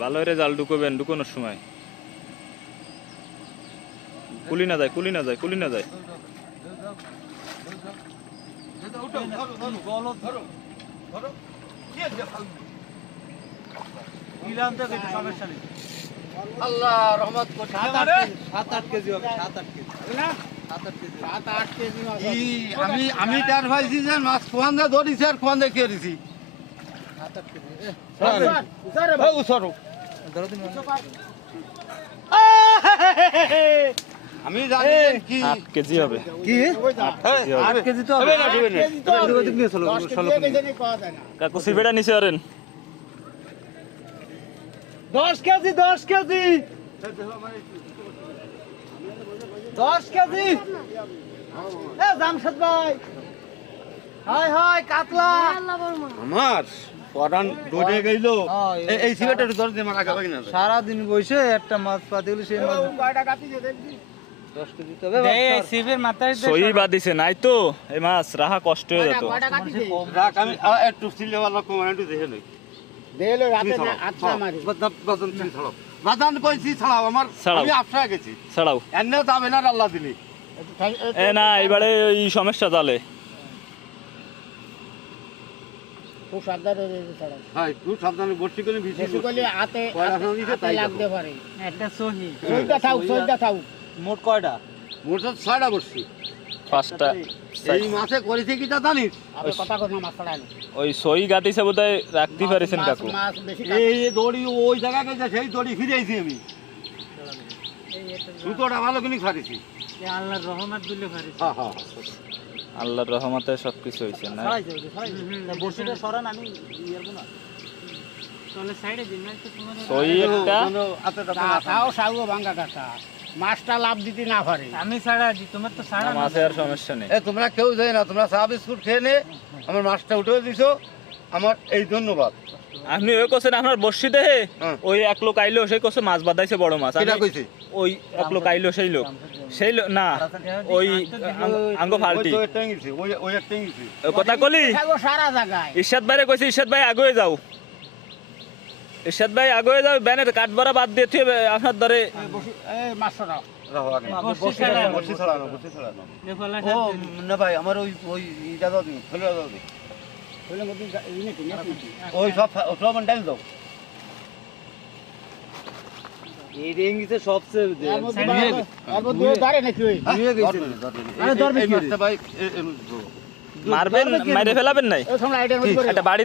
ভালো রে জাল ঢুকবেন ঢুকানোর সময় কুলি না যায় কুলি না যায় কুলি না যায় আল্লাহ রহমত করে 7-8 কেজি হবে 7-8 কেজি না 7-8 কেজি আমি তার ভাইছি যে মাছ কোয়ান্দা ধরিছি আর কোয়ান্দা কেরিছি 7-8 কেজি ধরো দিন আমি জানি কি 8 কেজি হবে কি 8 কেজি তো হবে না ওদিক নিয়ে চলো কাকু সিবেটা নিচে আরেন 10 কেজি 10 কেজি 10 কেজি এ জামশেদ ভাই হাই হাই কাতলা আমার পরান ডরে গইল এই সিগারেটটা একটু ধরে দে আমার আগে ভাগি না সারা দিন বসে একটা মাছ পাতে গেলে সেই মাছ 10 কেজি তবে শিবের মাথায় সই বাদিছে নাই তো এই মাছ রাহা কষ্ট হয়ে যেত রাখ আমি একটু সিলে वाला কমান একটু দেখে লই দেলো রাতে না আচ্ছা মারি বাদান তুমি ছাড়াও বাদান কইছি ছাড়াও আমার ছাড়াও। আমি আফসা গেছি ছাড়াও এনে যাবে না আল্লাহ দিলি এ না এবারে ওই সমস্যা জালে খুব সাবধানে ছাড়া হ্যাঁ খুব সাবধানে বর্ষি করে ভিজি বেশি করলে হাতে হাতে লাগতে পারে একটা সহি সইটা থাও মোট কয়টা মোটর 6টা বর্ষি পাঁচটা এই মাসে করেছে কি তা জানিস আমি কথা কথা মাছ ছাড়া ওই সই গাতিছে বোধহয় রাখতে পারিছেন কাকু মাছ বেশি এই দড়ি ওই জায়গায় গেছে সেই দড়ি ফিরে আইছি আমি সুতোটা ভালো কিনে ফাড়িছি আল্লাহর রহমত দিলে পারে হ্যাঁ হ্যাঁ আল্লাহর রহমতে সবকিছু হইছে না বর্ষিটা সরান আমি ইয়ারবো না চলে সাইডে দিন না একটু তোমার সই একটা তাও সাউও ভাঙা কাটা মাছটা লাভ দিতে না পারে আমি ছাড়া দি তোমার তো ছাড়া না, মাছে আর সমস্যা নেই এ তোমরা কেউ যায় না তোমরা চা বিস্কুট খেয়ে নে আমার মাছটা উঠে দিছো আমার এই ধন্যবাদ আপনি ওই কোসেন আপনার বর্ষি দেহে হ্যাঁ। ওই এক লোক আইলো সেই কোসে মাছ বাদাইছে বড় মাছ কিটা আমি- কইছে ওই এক লোক আইলো সেই লোক না ওই আঙ্গ ওই ফাল্টি তো একটা গেছে ওই একটা গেছে ওই কথা কলি থাকো সারা জায়গায় ইরশাদ ভাইরে কইছি ইরশাদ ভাই আগে যাও ইরশাদ ভাই আগে যাও ব্যানের কাঠ ভরা বাদ দিয়ে থুয়ে আপনার ধরে এই মাছ ছাড়া রাখো আগে বর্ষি ছাড়া না। বর্ষি ছাড়ানো বর্ষি ছাড়ানো দেখলা ও না ভাই আমার ওই ওই ইটা দাও দিন ফেলে দাও দিন হইলে মধ্যে ইনে কি ওই সব ডাল দাও এই রেঙ্গিতে সবচেয়ে আবু দুই ধারে নাকি ওই নিয়ে গেছে আরে ধরবে কি ভাই মারবেন মাইরে ফেলাবেন নাই এই তোমরা আইডিয়ার মধ্যে একটা বাড়ি